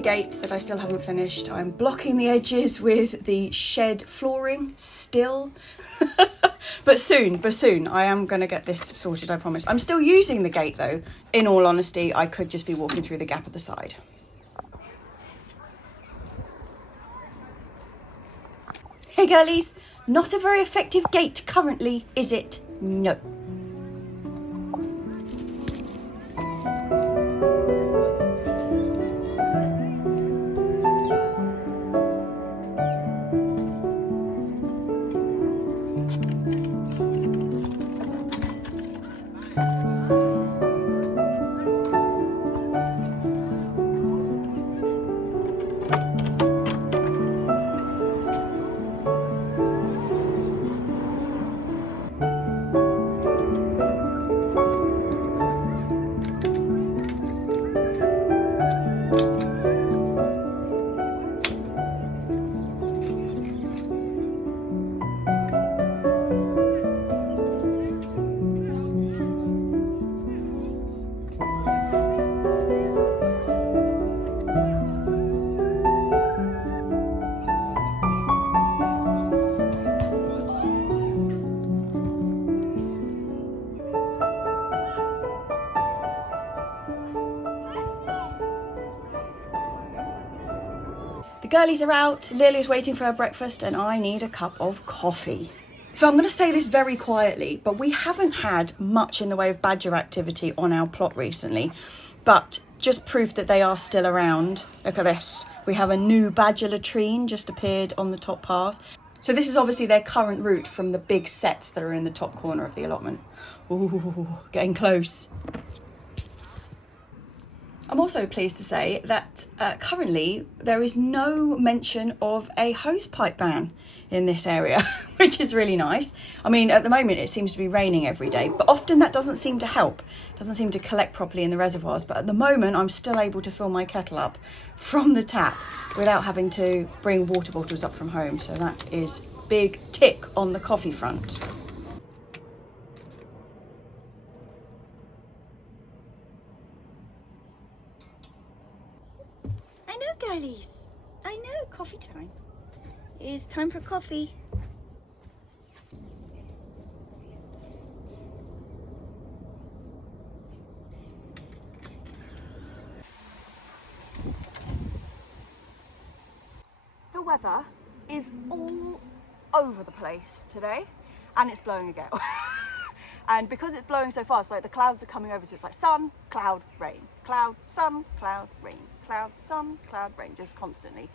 the gate that I still haven't finished. I'm blocking the edges with the shed flooring still. But soon, I am going to get this sorted, I promise. I'm still using the gate though. In all honesty, I could just be walking through the gap at the side. Hey girlies, not a very effective gate currently, is it? No. The girlies are out, Lily's waiting for her breakfast, and I need a cup of coffee. So I'm going to say this very quietly, but we haven't had much in the way of badger activity on our plot recently. But just proof that they are still around. Look at this. We have a new badger latrine just appeared on the top path. So this is obviously their current route from the big sets that are in the top corner of the allotment. Ooh, getting close. I'm also pleased to say that currently there is no mention of a hosepipe ban in this area, which is really nice. I mean, at the moment it seems to be raining every day, but often that doesn't seem to help. It doesn't seem to collect properly in the reservoirs, but at the moment I'm still able to fill my kettle up from the tap without having to bring water bottles up from home. So that is big tick on the coffee front. I know, girlies. I know, coffee time. It's time for coffee. The weather is all over the place today, and it's blowing a gale. And because it's blowing so fast, like the clouds are coming over, so it's like sun, cloud, rain, cloud, sun, cloud, rain, cloud, sun, cloud, rain, just constantly,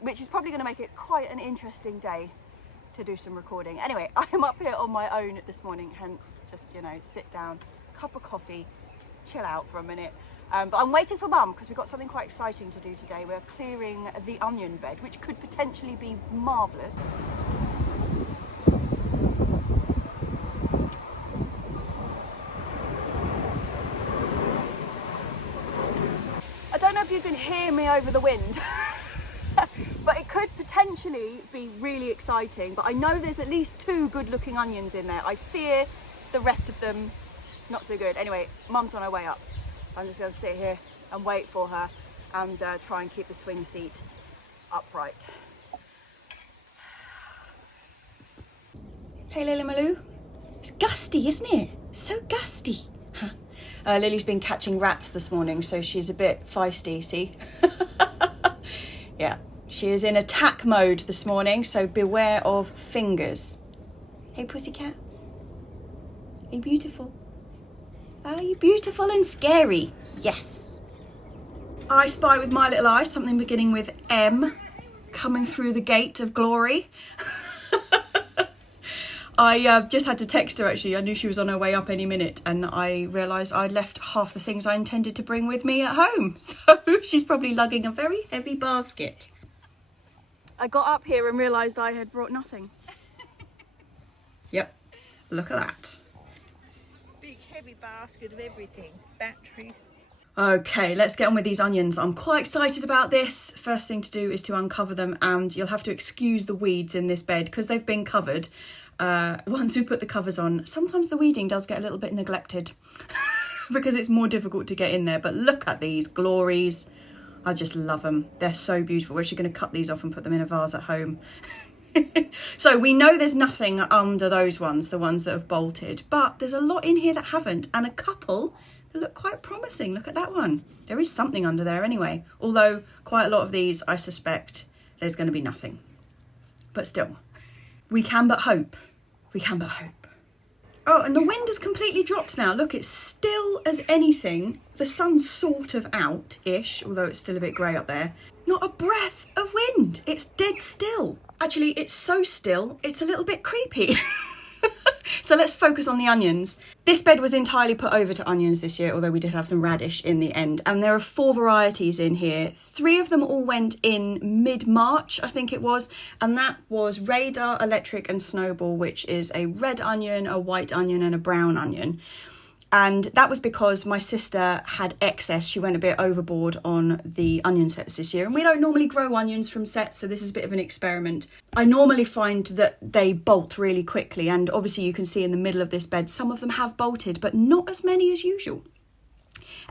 which is probably going to make it quite an interesting day to do some recording. Anyway, I am up here on my own this morning, hence just, you know, sit down, cup of coffee, chill out for a minute. But I'm waiting for Mum because we've got something quite exciting to do today. We're clearing the onion bed, which could potentially be marvellous. I don't know if you can hear me over the wind, but it could potentially be really exciting. But I know there's at least 2 good looking onions in there. I fear the rest of them not so good. Anyway, Mum's on her way up, so I'm just going to sit here and wait for her and try and keep the swing seat upright. Hey Lily Maloo, it's gusty, isn't it? So gusty. Huh? Lily's been catching rats this morning, so she's a bit feisty, see? Yeah, she is in attack mode this morning, so beware of fingers. Hey pussycat, are you beautiful? Are you beautiful and scary? Yes. I spy with my little eye something beginning with M coming through the gate of glory. I just had to text her actually. I knew she was on her way up any minute, and I realised I'd left half the things I intended to bring with me at home. So she's probably lugging a very heavy basket. I got up here and realised I had brought nothing. Yep, look at that. Big heavy basket of everything. Battery. Okay, let's get on with these onions. I'm quite excited about this. First thing to do is to uncover them, and you'll have to excuse the weeds in this bed because they've been covered. Once we put the covers on, sometimes the weeding does get a little bit neglected because it's more difficult to get in there. But look at these glories. I just love them. They're so beautiful. We're actually going to cut these off and put them in a vase at home. So we know there's nothing under those ones, the ones that have bolted, but there's a lot in here that haven't, and a couple that look quite promising. Look at that one. There is something under there anyway, although quite a lot of these, I suspect there's going to be nothing. But still, we can but hope. We can but hope. Oh, and the wind has completely dropped now. Look, it's still as anything. The sun's sort of out-ish, although it's still a bit grey up there. Not a breath of wind. It's dead still. Actually, it's so still, it's a little bit creepy. So let's focus on the onions. This bed was entirely put over to onions this year, although we did have some radish in the end. And there are 4 varieties in here. 3 of them all went in mid-March, I think it was. And that was Radar, Electric and Snowball, which is a red onion, a white onion and a brown onion. And that was because my sister had excess. She went a bit overboard on the onion sets this year. And we don't normally grow onions from sets, so this is a bit of an experiment. I normally find that they bolt really quickly. And obviously you can see in the middle of this bed, some of them have bolted, but not as many as usual.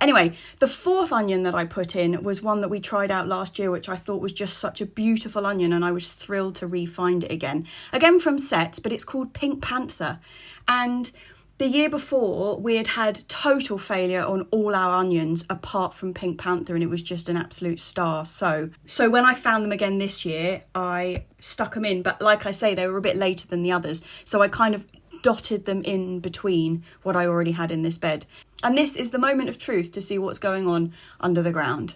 Anyway, the 4th onion that I put in was one that we tried out last year, which I thought was just such a beautiful onion, and I was thrilled to re-find it again. Again from sets, but it's called Pink Panther. And the year before, we had total failure on all our onions apart from Pink Panther, and it was just an absolute star. So when I found them again this year, I stuck them in. But like I say, they were a bit later than the others. So I kind of dotted them in between what I already had in this bed. And this is the moment of truth to see what's going on under the ground.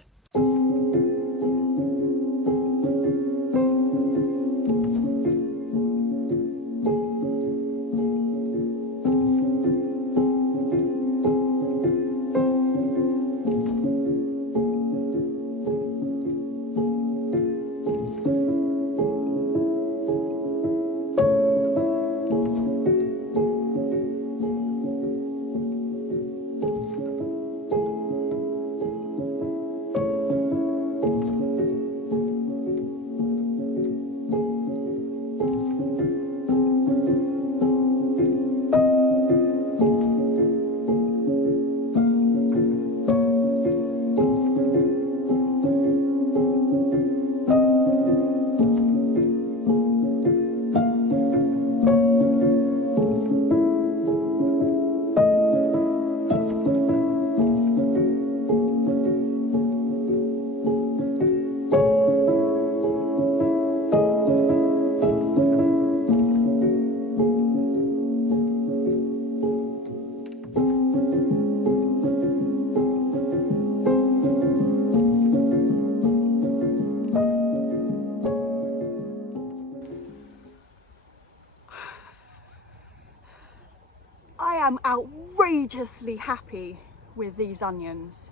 I am outrageously happy with these onions.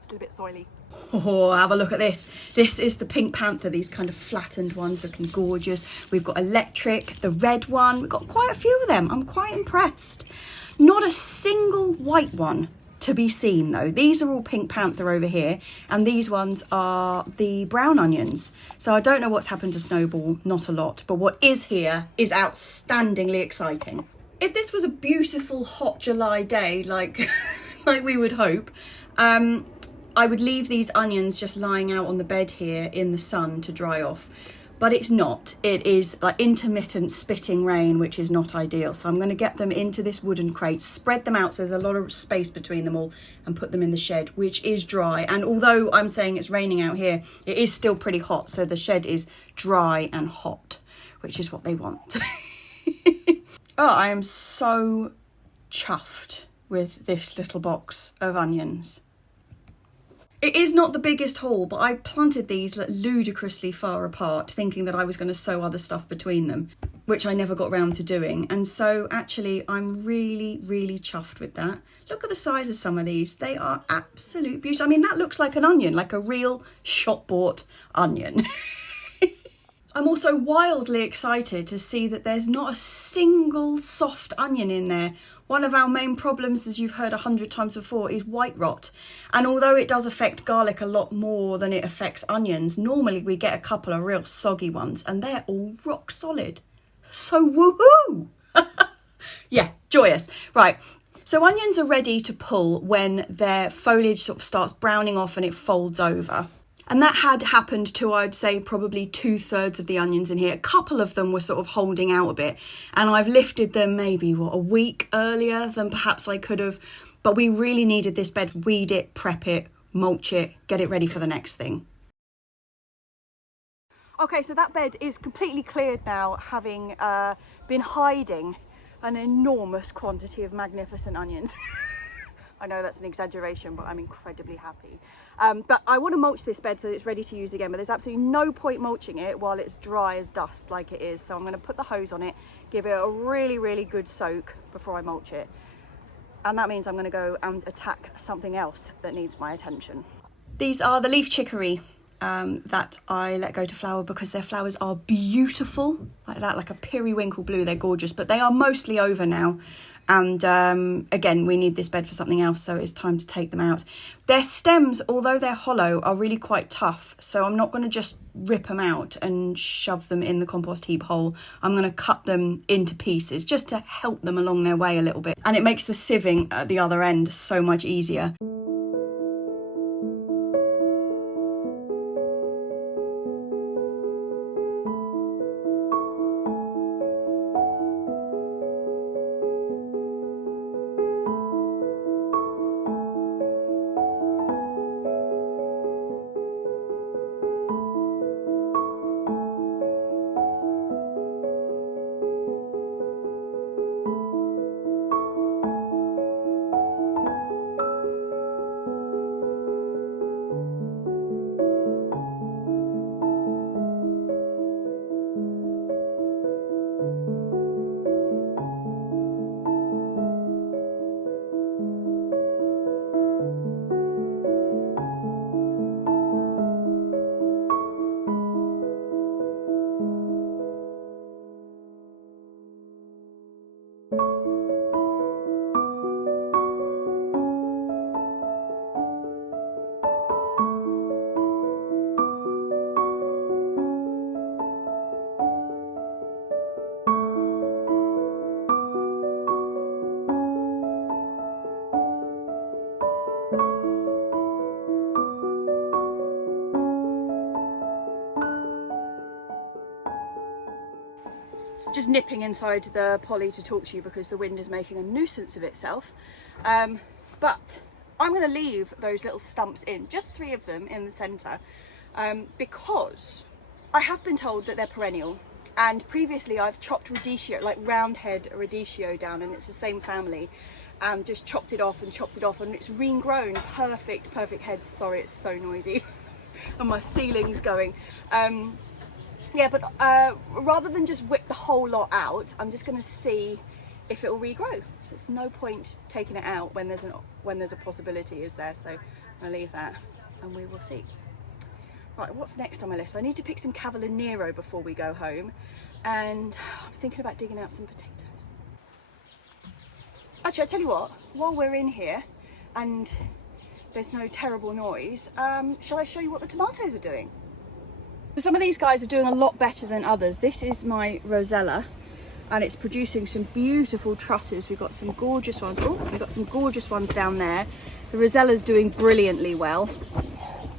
Still a bit soily. Oh, have a look at this. This is the Pink Panther, these kind of flattened ones looking gorgeous. We've got Electric, the red one. We've got quite a few of them. I'm quite impressed. Not a single white one to be seen though. These are all Pink Panther over here, and these ones are the brown onions. So I don't know what's happened to Snowball, not a lot, but what is here is outstandingly exciting. If this was a beautiful hot July day, like we would hope, I would leave these onions just lying out on the bed here in the sun to dry off. But it's not. It is like intermittent spitting rain, which is not ideal. So I'm going to get them into this wooden crate, spread them out so there's a lot of space between them all, and put them in the shed, which is dry. And although I'm saying it's raining out here, it is still pretty hot. So the shed is dry and hot, which is what they want. Oh, I am so chuffed with this little box of onions. It is not the biggest haul, but I planted these ludicrously far apart, thinking that I was going to sew other stuff between them, which I never got round to doing. And so actually I'm really, really chuffed with that. Look at the size of some of these. They are absolute beauty. I mean, that looks like an onion, like a real shop-bought onion. I'm also wildly excited to see that there's not a single soft onion in there. One of our main problems, as you've heard 100 times before, is white rot. And although it does affect garlic a lot more than it affects onions, normally we get a couple of real soggy ones and they're all rock solid. So woohoo! Yeah, joyous. Right, So onions are ready to pull when their foliage sort of starts browning off and it folds over. And that had happened to, I'd say, probably 2/3 of the onions in here. A couple of them were sort of holding out a bit. And I've lifted them maybe, a week earlier than perhaps I could have. But we really needed this bed. Weed it, prep it, mulch it, get it ready for the next thing. Okay, so that bed is completely cleared now, having been hiding an enormous quantity of magnificent onions. I know that's an exaggeration, but I'm incredibly happy. But I want to mulch this bed so that it's ready to use again, but there's absolutely no point mulching it while it's dry as dust like it is. So I'm going to put the hose on it, give it a really, really good soak before I mulch it. And that means I'm going to go and attack something else that needs my attention. These are the leaf chicory that I let go to flower because their flowers are beautiful, like that, like a periwinkle blue. They're gorgeous, but they are mostly over now. And again, we need this bed for something else, so it's time to take them out. Their stems, although they're hollow, are really quite tough. So I'm not going to just rip them out and shove them in the compost heap hole. I'm going to cut them into pieces just to help them along their way a little bit. And it makes the sieving at the other end so much easier. Just nipping inside the poly to talk to you because the wind is making a nuisance of itself. But I'm going to leave those little stumps in, just 3 of them in the centre, because I have been told that they're perennial. And previously I've chopped radicchio, like roundhead radicchio down, and it's the same family, and just chopped it off, and it's regrown. Perfect heads. Sorry, it's so noisy. And my ceiling's going. Yeah, but rather than just whip the whole lot out, I'm just going to see if it will regrow. So it's no point taking it out when there's a possibility, is there? So I'll leave that and we will see. Right, what's next on my list? I need to pick some Cavalier Nero before we go home, and I'm thinking about digging out some potatoes. Actually, I tell you what, while we're in here and there's no terrible noise, shall I show you what the tomatoes are doing? So some of these guys are doing a lot better than others. This is my Rosella, and it's producing some beautiful trusses. We've got some gorgeous ones. Oh, we've got some gorgeous ones down there. The Rosella's doing brilliantly well.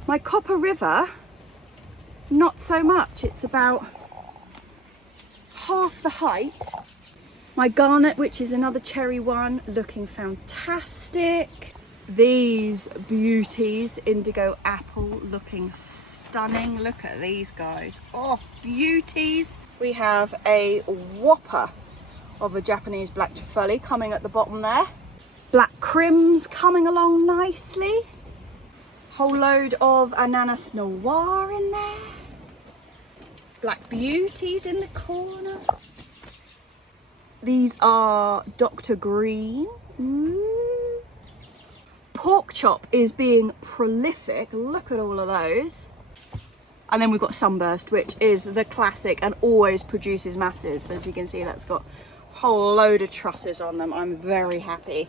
My Copper River, not so much. It's about half the height. My Garnet, which is another cherry one, looking fantastic. These beauties, Indigo Apple, looking stunning. Look at these guys. Oh, beauties. We have a whopper of a Japanese Black Trifoli coming at the bottom there. Black Crims coming along nicely. Whole load of Ananas Noir in there. Black Beauties in the corner. These are Dr. Green. Pork Chop is being prolific. Look at all of those. And then we've got Sunburst, which is the classic and always produces masses. As you can see, that's got a whole load of trusses on them. I'm very happy.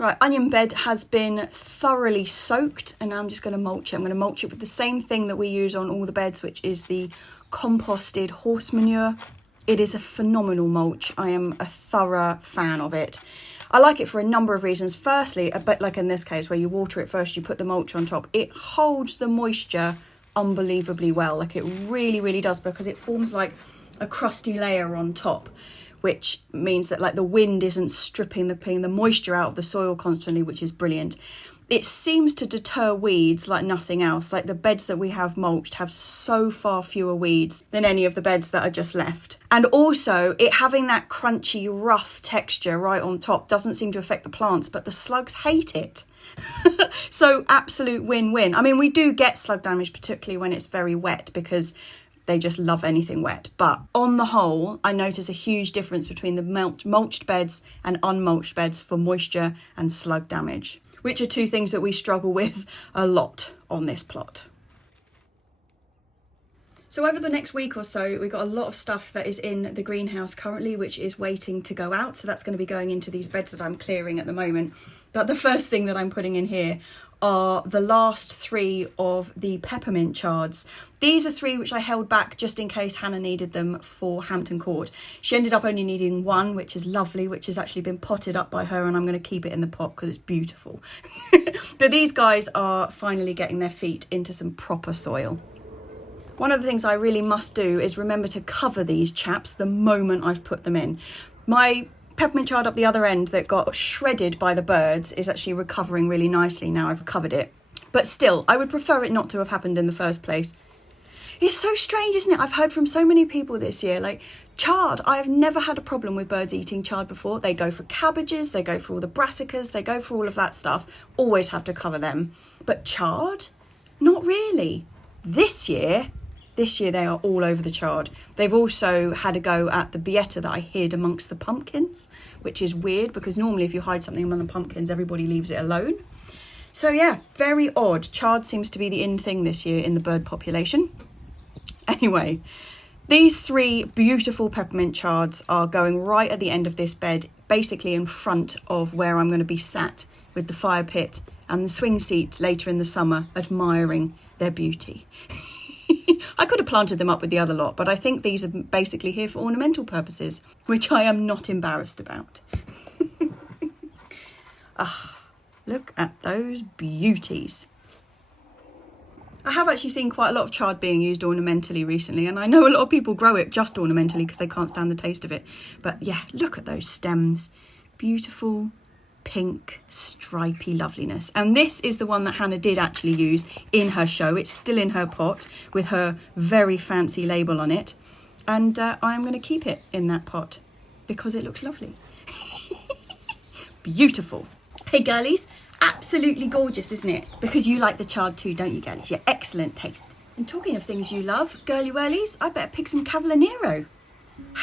Right, onion bed has been thoroughly soaked, and now I'm just going to mulch it. I'm going to mulch it with the same thing that we use on all the beds, which is the composted horse manure. It is a phenomenal mulch. I am a thorough fan of it. I like it for a number of reasons. Firstly, a bit like in this case where you water it first, you put the mulch on top. It holds the moisture unbelievably well. Like it really, really does, because it forms like a crusty layer on top, which means that like the wind isn't stripping the moisture out of the soil constantly, which is brilliant. It seems to deter weeds like nothing else. Like the beds that we have mulched have so far fewer weeds than any of the beds that are just left. And also it having that crunchy, rough texture right on top doesn't seem to affect the plants, but the slugs hate it. So absolute win-win. I mean, we do get slug damage, particularly when it's very wet, because they just love anything wet. But on the whole, I notice a huge difference between the mulched beds and unmulched beds for moisture and slug damage, which are two things that we struggle with a lot on this plot. So over the next week or so, we've got a lot of stuff that is in the greenhouse currently, which is waiting to go out. So that's going to be going into these beds that I'm clearing at the moment. But the first thing that I'm putting in here are the last 3 of the peppermint chards. These are 3 which I held back just in case Hannah needed them for Hampton Court. She ended up only needing 1, which is lovely, which has actually been potted up by her, and I'm going to keep it in the pot because it's beautiful. But these guys are finally getting their feet into some proper soil. One of the things I really must do is remember to cover these chaps the moment I've put them in. My peppermint chard up the other end that got shredded by the birds is actually recovering really nicely now I've covered it. But still, I would prefer it not to have happened in the first place. It's so strange, isn't it? I've heard from so many people this year, like chard. I've never had a problem with birds eating chard before. They go for cabbages, they go for all the brassicas, they go for all of that stuff. Always have to cover them. But chard? Not really. This year they are all over the chard. They've also had a go at the bietta that I hid amongst the pumpkins, which is weird because normally if you hide something among the pumpkins, everybody leaves it alone. So yeah, very odd. Chard seems to be the in thing this year in the bird population. Anyway, these 3 beautiful peppermint chards are going right at the end of this bed, basically in front of where I'm going to be sat with the fire pit and the swing seat later in the summer, admiring their beauty. I could have planted them up with the other lot, but I think these are basically here for ornamental purposes, which I am not embarrassed about. Look at those beauties. I have actually seen quite a lot of chard being used ornamentally recently, and I know a lot of people grow it just ornamentally because they can't stand the taste of it. But yeah, look at those stems. Beautiful, pink, stripy loveliness. And this is the one that Hannah did actually use in her show. It's still in her pot with her very fancy label on it. And I'm going to keep it in that pot because it looks lovely. Beautiful. Hey girlies, absolutely gorgeous, isn't it? Because you like the chard too, don't you girlies? Yeah, excellent taste. And talking of things you love, girly whirlies, I better pick some Cavallonero.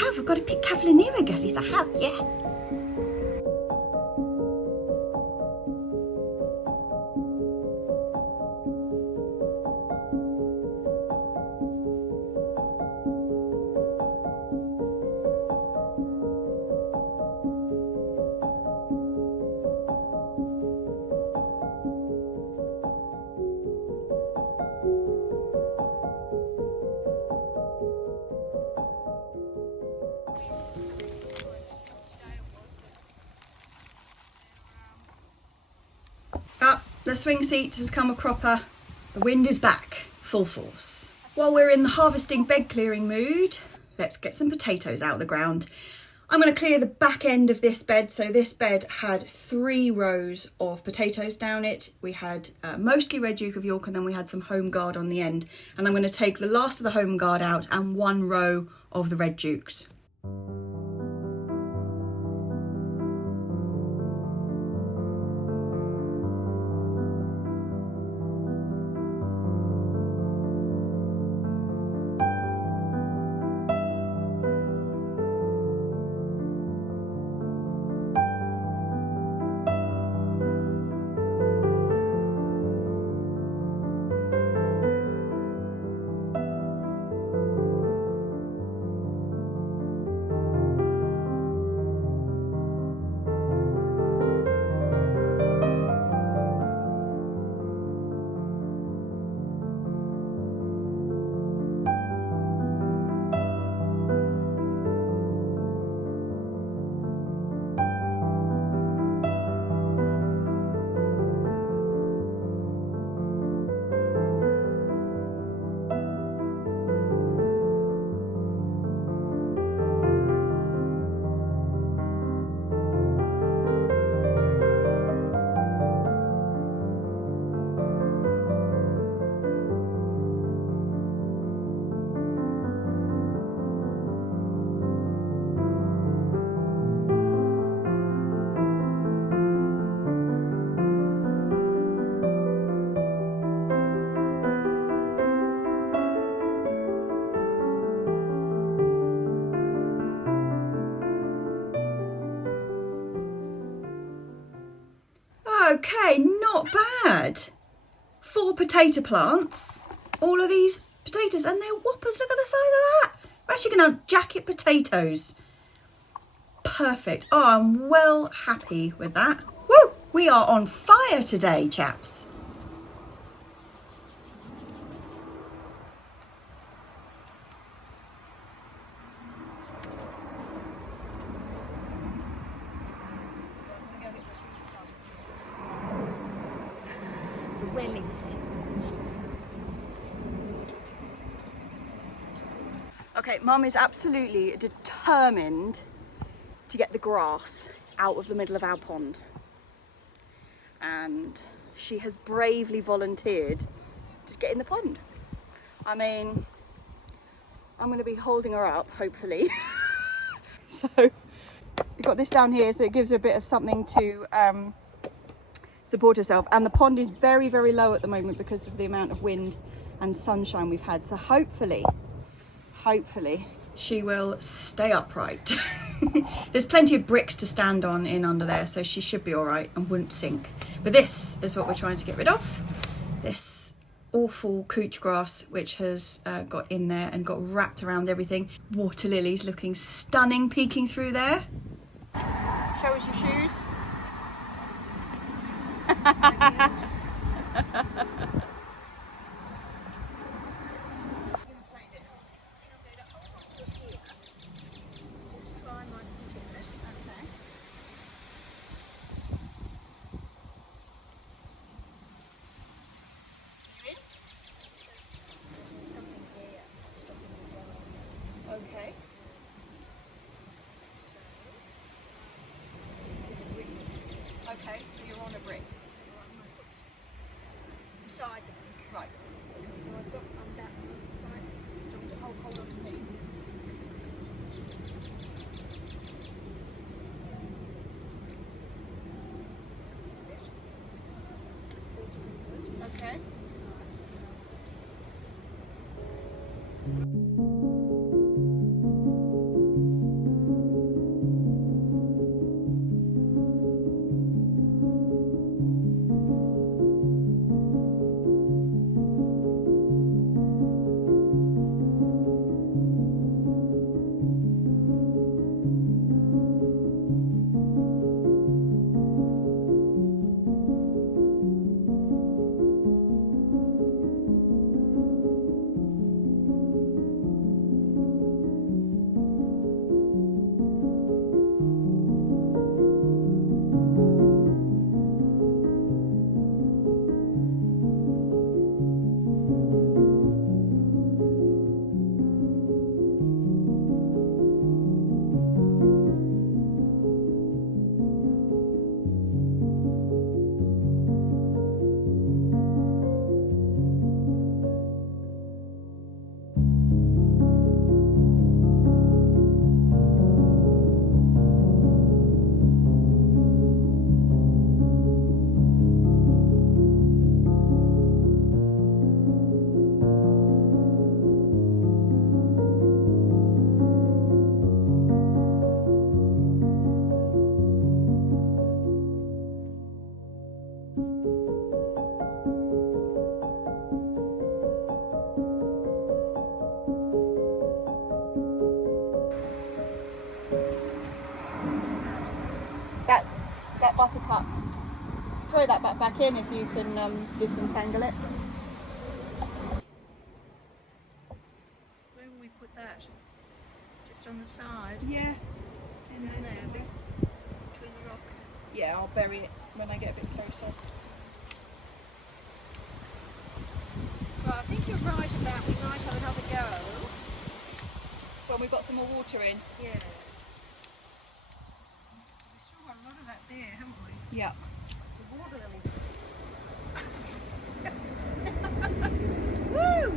I've got to pick Cavallonero, girlies. I have, yeah. The swing seat has come a cropper. The wind is back, full force. While we're in the harvesting bed clearing mood, let's get some potatoes out of the ground. I'm going to clear the back end of this bed. So this bed had 3 rows of potatoes down it. We had mostly Red Duke of York, and then we had some Home Guard on the end. And I'm going to take the last of the Home Guard out and 1 row of the Red Dukes. Okay, not bad. 4 potato plants. All of these potatoes, and they're whoppers. Look at the size of that. We're actually going to have jacket potatoes. Perfect. Oh, I'm well happy with that. Woo! We are on fire today, chaps. The wellies. Okay, Mum is absolutely determined to get the grass out of the middle of our pond. And she has bravely volunteered to get in the pond. I mean, I'm going to be holding her up, hopefully. So, we've got this down here so it gives her a bit of something to support herself. And the pond is very, very low at the moment because of the amount of wind and sunshine we've had. So hopefully she will stay upright. There's plenty of bricks to stand on in under there, so she should be all right and wouldn't sink. But this is what we're trying to get rid of. This awful couch grass which has got in there and got wrapped around everything. Water lilies looking stunning peeking through there. Show us your shoes. Okay. Okay, so you're on a brick. Beside the brick. Right. So I've got that right. Hold on to me. Feels pretty good. Okay. That's that buttercup. Throw that back in if you can disentangle it. Where will we put that? Just on the side? Yeah. In there, between the rocks. Yeah, I'll bury it when I get a bit closer. Well, I think you're right about we might have another go. When we've got some more water in. Yeah. We've still got a lot of that there, haven't we? Yeah. The water lilies. Woo!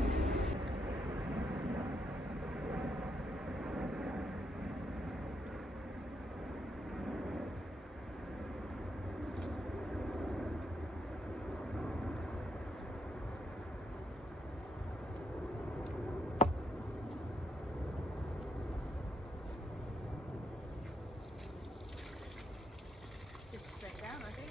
Just straight down, I think.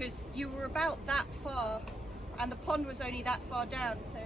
because you were about that far and the pond was only that far down, so.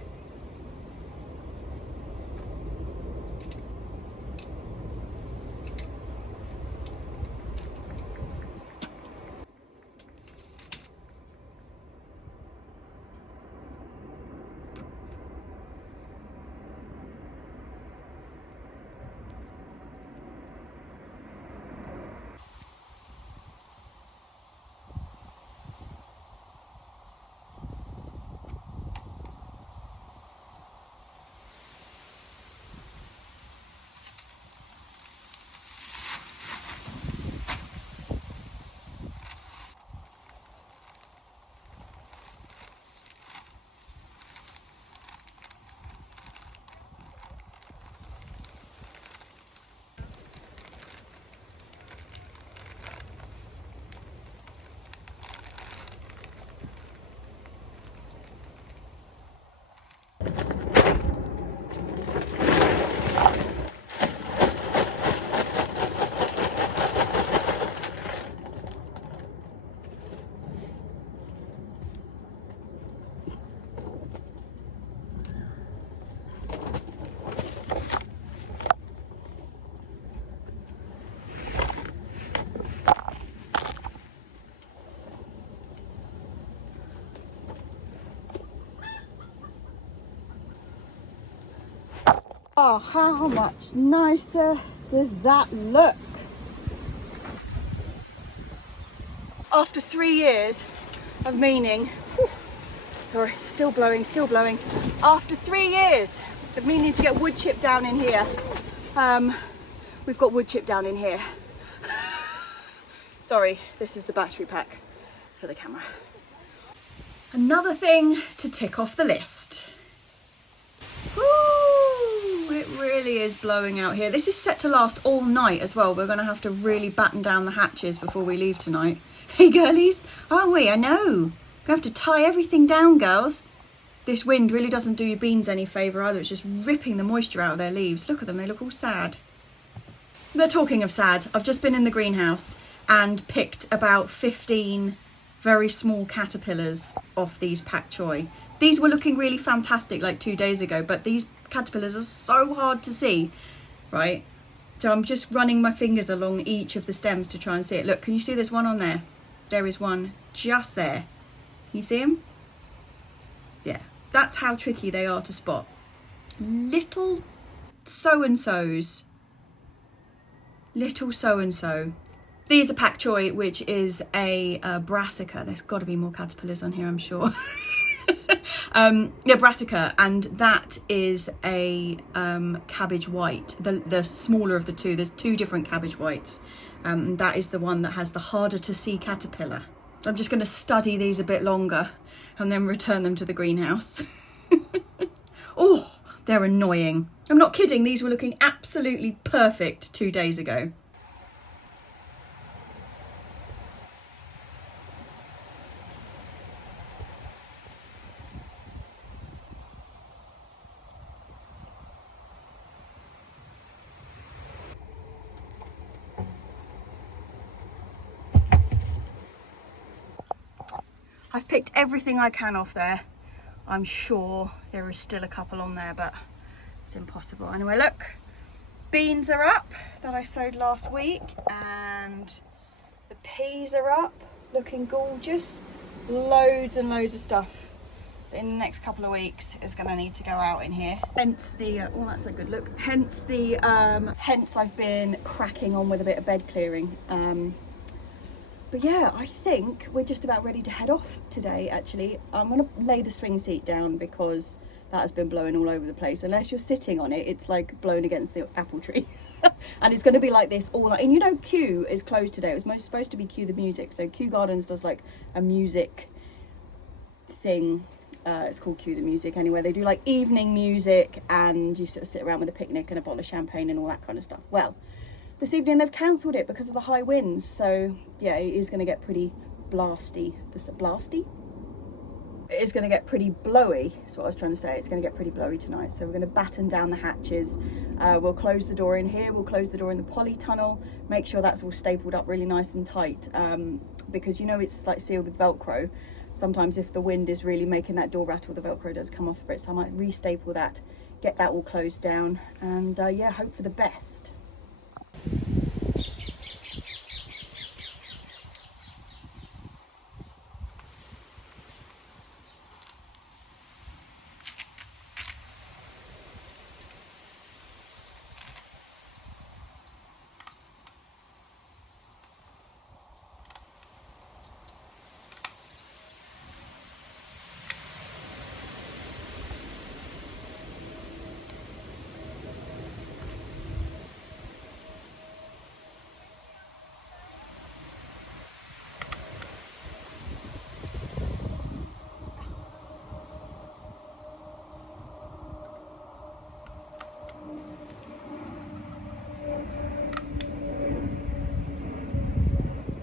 Oh, how much nicer does that look? After 3 years of meaning, sorry, still blowing. After 3 years of meaning to get wood chip down in here, we've got wood chip down in here. Sorry, this is the battery pack for the camera. Another thing to tick off the list. Woo! It really is blowing out here. This is set to last all night as well. We're going to have to really batten down the hatches before we leave tonight. Hey girlies, aren't we? I know. Gonna have to tie everything down, girls. This wind really doesn't do your beans any favour either. It's just ripping the moisture out of their leaves. Look at them, they look all sad. But talking of sad, I've just been in the greenhouse and picked about 15 very small caterpillars off these pak choi. These were looking really fantastic like 2 days ago, but these caterpillars are so hard to see, right? So I'm just running my fingers along each of the stems to try and see it. Look, can you see there's one on there? There is one just there. Can you see him? Yeah, that's how tricky they are to spot. Little so-and-sos. Little so-and-so. These are pak choi, which is a brassica. There's got to be more caterpillars on here, I'm sure. Yeah, brassica, and that is a cabbage white, the smaller of the two. There's two different cabbage whites. That is the one that has the harder to see caterpillar. I'm just going to study these a bit longer and then return them to the greenhouse. Oh, they're annoying. I'm not kidding, these were looking absolutely perfect 2 days ago. I've picked everything I can off there. I'm sure there is still a couple on there, but it's impossible. Anyway, look, beans are up that I sowed last week, and the peas are up, looking gorgeous. Loads and loads of stuff in the next couple of weeks is going to need to go out in here. Hence the, oh, that's a good look. Hence the, hence I've been cracking on with a bit of bed clearing. But yeah, I think we're just about ready to head off today, actually. I'm going to lay the swing seat down because that has been blowing all over the place. Unless you're sitting on it, it's like blowing against the apple tree. And it's going to be like this all night. And you know, Kew is closed today. It was supposed to be Kew the Music. So Kew Gardens does like a music thing. It's called Kew the Music anyway. They do like evening music and you sort of sit around with a picnic and a bottle of champagne and all that kind of stuff. Well, this evening they've cancelled it because of the high winds, so yeah, it is going to get pretty blasty. Blasty? it is going to get pretty blowy. That's what I was trying to say. It's going to get pretty blowy tonight. So we're going to batten down the hatches. We'll close the door in here. We'll close the door in the polytunnel. Make sure that's all stapled up really nice and tight, because you know it's like sealed with Velcro. Sometimes if the wind is really making that door rattle, the Velcro does come off a bit. So I might restaple that, get that all closed down, and yeah, hope for the best.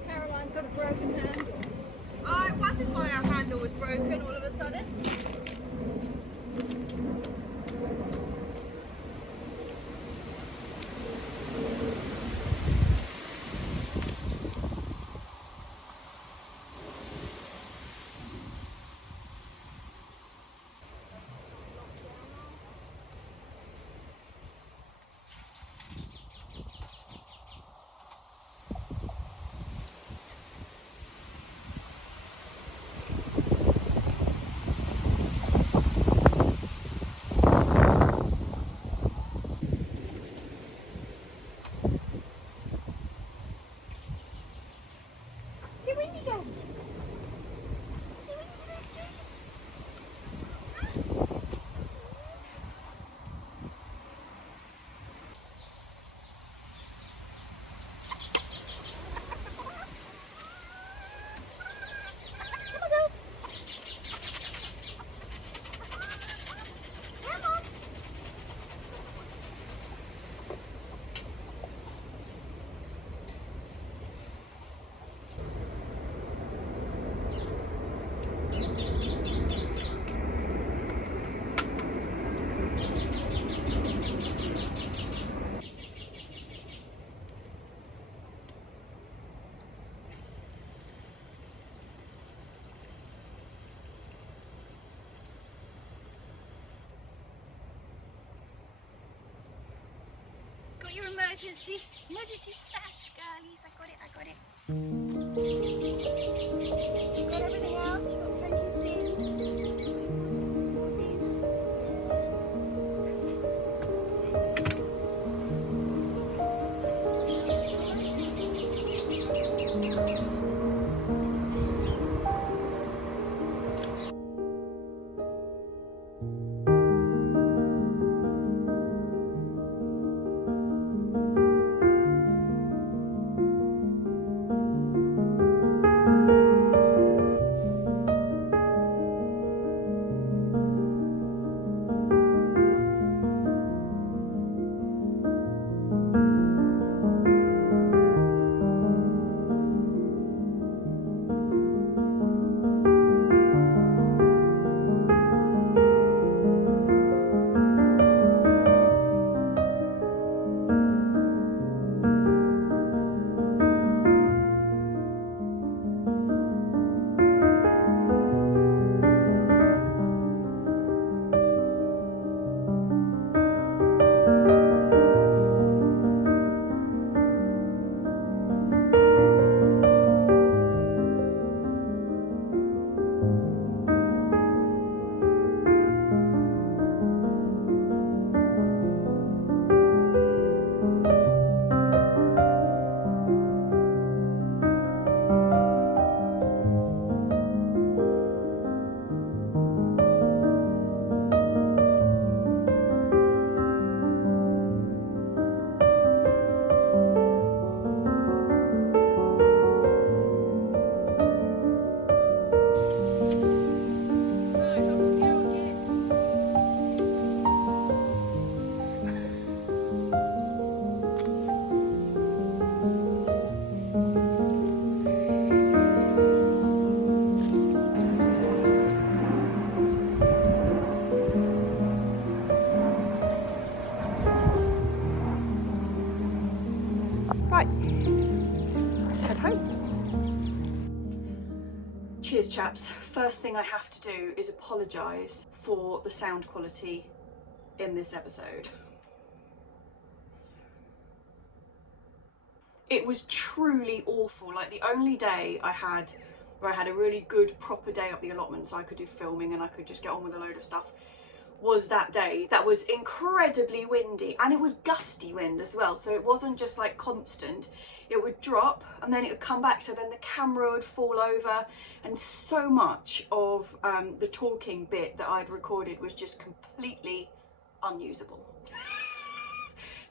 Caroline's got a broken handle. I wondered why our handle was broken all of a sudden. Got your emergency stash, girlies. I got it. Got everything else. You've got plenty of dins. More dins. Cheers, chaps. First thing I have to do is apologise for the sound quality in this episode. It was truly awful. Like, the only day I had where I had a really good proper day up the allotment so I could do filming and I could just get on with a load of stuff was that day. That was incredibly windy, and it was gusty wind as well, so it wasn't just like constant. It would drop and then it would come back, so then the camera would fall over, and so much of the talking bit that I'd recorded was just completely unusable.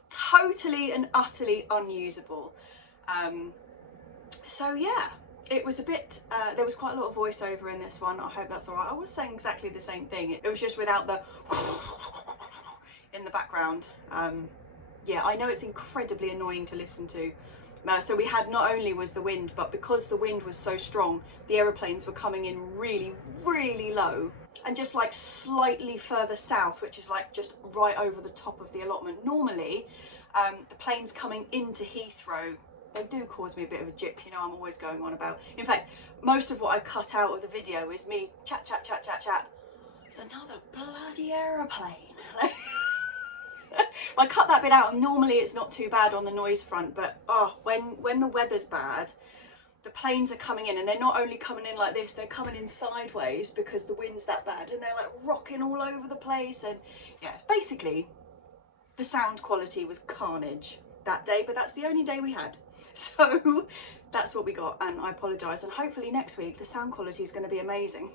Totally and utterly unusable. So yeah, it was a bit, there was quite a lot of voiceover in this one. I hope that's all right. I was saying exactly the same thing. It was just without the in the background. Yeah, I know it's incredibly annoying to listen to. So we had, not only was the wind, but because the wind was so strong, the aeroplanes were coming in really, really low and just like slightly further south, which is like just right over the top of the allotment. Normally, the planes coming into Heathrow, they do cause me a bit of a jip, you know, I'm always going on about. In fact, most of what I cut out of the video is me chat. It's another bloody aeroplane. I cut that bit out, and normally it's not too bad on the noise front, but when the weather's bad, the planes are coming in, and they're not only coming in like this, they're coming in sideways because the wind's that bad, and they're like rocking all over the place. And yeah, basically the sound quality was carnage that day, but that's the only day we had. So that's what we got, and I apologise, and hopefully next week the sound quality is going to be amazing.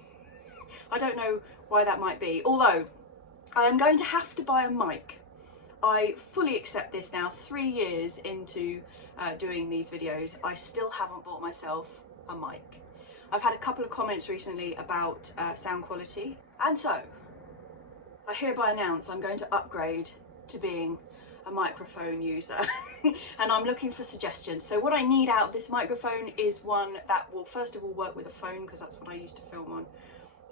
I don't know why that might be, although I am going to have to buy a mic. I fully accept this now, 3 years into doing these videos. I still haven't bought myself a mic. I've had a couple of comments recently about sound quality, and so I hereby announce I'm going to upgrade to being a microphone user. And I'm looking for suggestions. So what I need out of this microphone is one that will first of all work with a phone, because that's what I used to film on,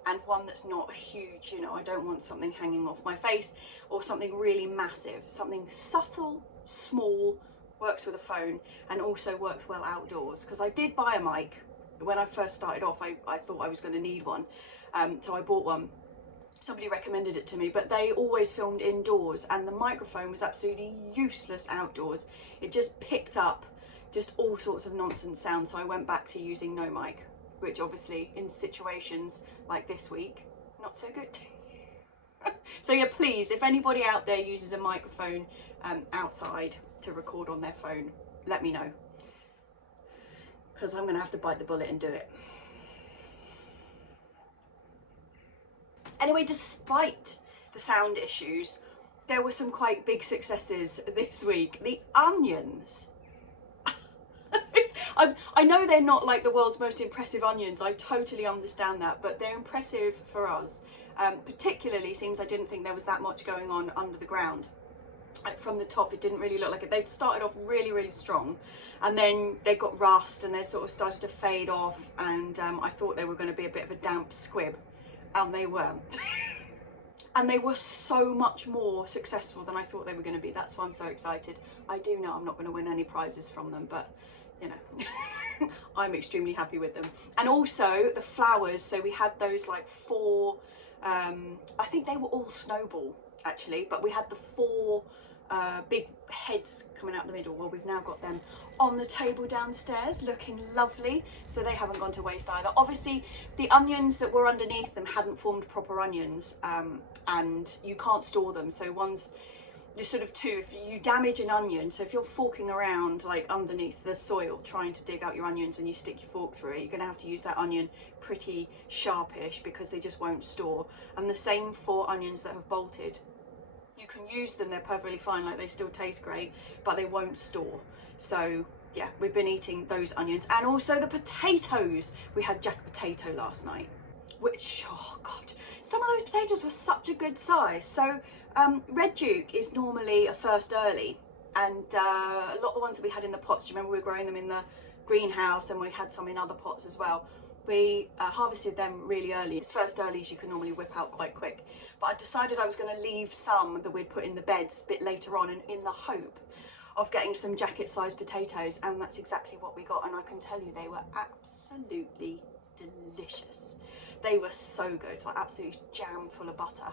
and one that's not huge. You know, I don't want something hanging off my face or something really massive. Something subtle, small, works with a phone, and also works well outdoors, because I did buy a mic when I first started off. I thought I was going to need one, so I bought one. Somebody recommended it to me, but they always filmed indoors, and the microphone was absolutely useless outdoors. It just picked up just all sorts of nonsense sound, so I went back to using no mic, which obviously in situations like this week, not so good. So yeah, please, if anybody out there uses a microphone outside to record on their phone, let me know, because I'm going to have to bite the bullet and do it. Anyway, despite the sound issues, there were some quite big successes this week. The onions. I know they're not like the world's most impressive onions, I totally understand that, but they're impressive for us. Particularly, seems I didn't think there was that much going on under the ground. Like, from the top, it didn't really look like it. They'd started off really, really strong, and then they got rust and they sort of started to fade off, and I thought they were going to be a bit of a damp squib. And they weren't. And they were so much more successful than I thought they were going to be. That's why I'm so excited. I do know I'm not going to win any prizes from them, but you know, I'm extremely happy with them. And also the flowers. So we had those like 4, I think they were all snowball actually, but we had the 4 big heads coming out the middle. Well, we've now got them on the table downstairs looking lovely, so they haven't gone to waste either. Obviously the onions that were underneath them hadn't formed proper onions, and you can't store them, so once you're sort of if you damage an onion, so if you're forking around like underneath the soil trying to dig out your onions and you stick your fork through it, you're going to have to use that onion pretty sharpish, because they just won't store. And the same for onions that have bolted. You can use them, they're perfectly fine, like they still taste great, but they won't store. So yeah, we've been eating those onions, and also the potatoes. We had jack potato last night, which, oh god, some of those potatoes were such a good size. So Red Duke is normally a first early, and a lot of the ones that we had in the pots, do you remember we were growing them in the greenhouse, and we had some in other pots as well. We harvested them really early. It's first earlies you can normally whip out quite quick, but I decided I was going to leave some that we'd put in the beds a bit later on, and in the hope of getting some jacket-sized potatoes, and that's exactly what we got. And I can tell you they were absolutely delicious. They were so good, like absolutely jam full of butter.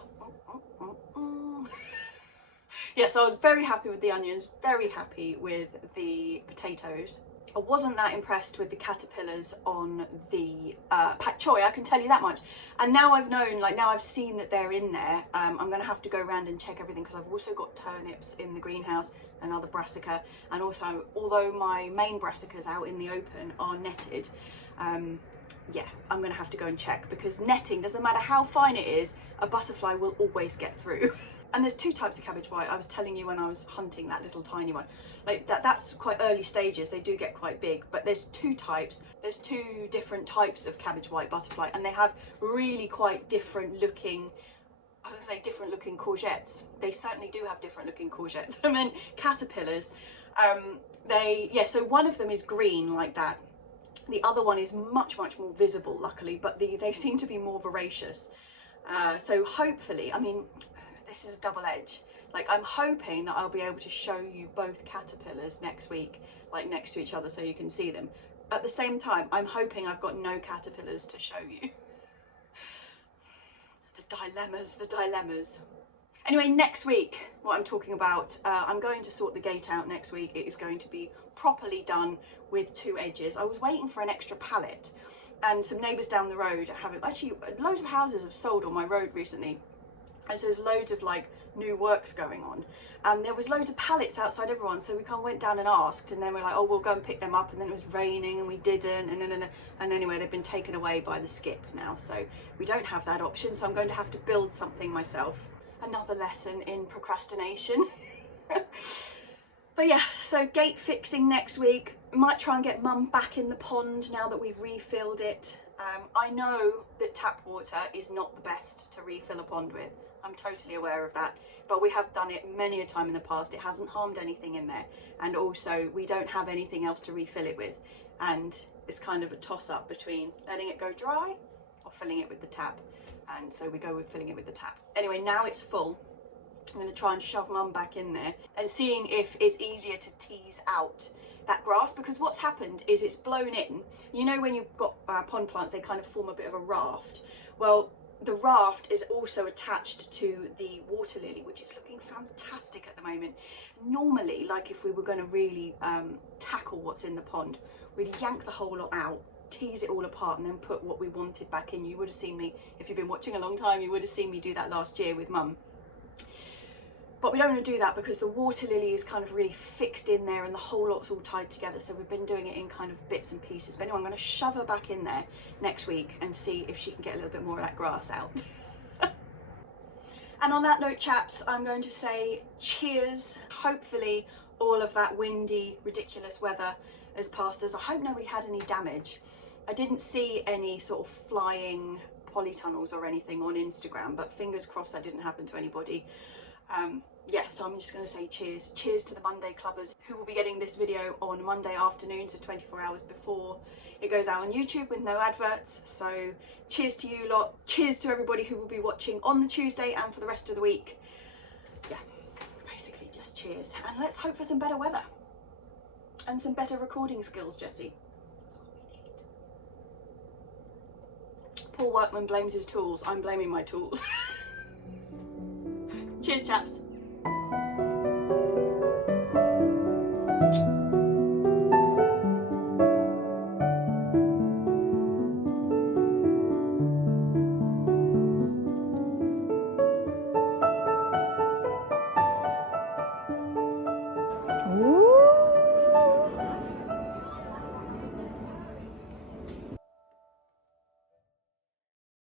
Yeah, so I was very happy with the onions, very happy with the potatoes. I wasn't that impressed with the caterpillars on the pak choy, I can tell you that much. And now I've known, like now I've seen that they're in there, I'm gonna have to go around and check everything, because I've also got turnips in the greenhouse, another brassica, and also, although my main brassicas out in the open are netted, yeah, I'm gonna have to go and check, because netting, doesn't matter how fine it is, a butterfly will always get through. And there's two types of cabbage white. I was telling you when I was hunting that little tiny one. Like that's quite early stages, they do get quite big, but there's two types. There's two different types of cabbage white butterfly, and they have really quite different looking, I was gonna say different looking courgettes. They certainly do have different looking courgettes. And then caterpillars, so one of them is green like that. The other one is much more visible, luckily, but they seem to be more voracious. So hopefully, I mean, this is a double edge. Like, I'm hoping that I'll be able to show you both caterpillars next week, like next to each other, so you can see them. At the same time, I'm hoping I've got no caterpillars to show you. The dilemmas. Anyway, next week, what I'm talking about, I'm going to sort the gate out next week. It is going to be properly done with 2 edges. I was waiting for an extra pallet, and some neighbours down the road have, actually loads of houses have sold on my road recently. And so there's loads of like new works going on, and there was loads of pallets outside everyone, so we kind of went down and asked, and then we're like, oh, we'll go and pick them up, and then it was raining and we didn't, and anyway they've been taken away by the skip now, so we don't have that option, so I'm going to have to build something myself. Another lesson in procrastination. But yeah, so gate fixing next week. Might try and get Mum back in the pond now that we've refilled it. I know that tap water is not the best to refill a pond with. I'm totally aware of that, but we have done it many a time in the past. It hasn't harmed anything in there, and also we don't have anything else to refill it with, and it's kind of a toss-up between letting it go dry or filling it with the tap, and so we go with filling it with the tap. Anyway, now it's full. I'm going to try and shove Mum back in there and seeing if it's easier to tease out that grass, because what's happened is it's blown in. You know, when you've got pond plants, they kind of form a bit of a raft. Well, the raft is also attached to the water lily, which is looking fantastic at the moment. Normally, like if we were going to really tackle what's in the pond, we'd yank the whole lot out, tease it all apart, and then put what we wanted back in. You would have seen me, if you've been watching a long time, you would have seen me do that last year with Mum. But we don't want to do that because the water lily is kind of really fixed in there and the whole lot's all tied together. So we've been doing it in kind of bits and pieces. But anyway, I'm going to shove her back in there next week and see if she can get a little bit more of that grass out. And on that note, chaps, I'm going to say cheers. Hopefully all of that windy, ridiculous weather has passed us. I hope nobody had any damage. I didn't see any sort of flying polytunnels or anything on Instagram, but fingers crossed that didn't happen to anybody. Yeah, so I'm just going to say cheers. Cheers to the Monday clubbers who will be getting this video on Monday afternoon, so 24 hours before it goes out on YouTube with no adverts. So cheers to you lot. Cheers to everybody who will be watching on the Tuesday and for the rest of the week. Yeah, basically just cheers. And let's hope for some better weather and some better recording skills, Jessie. That's what we need. Poor workman blames his tools. I'm blaming my tools. Cheers, chaps.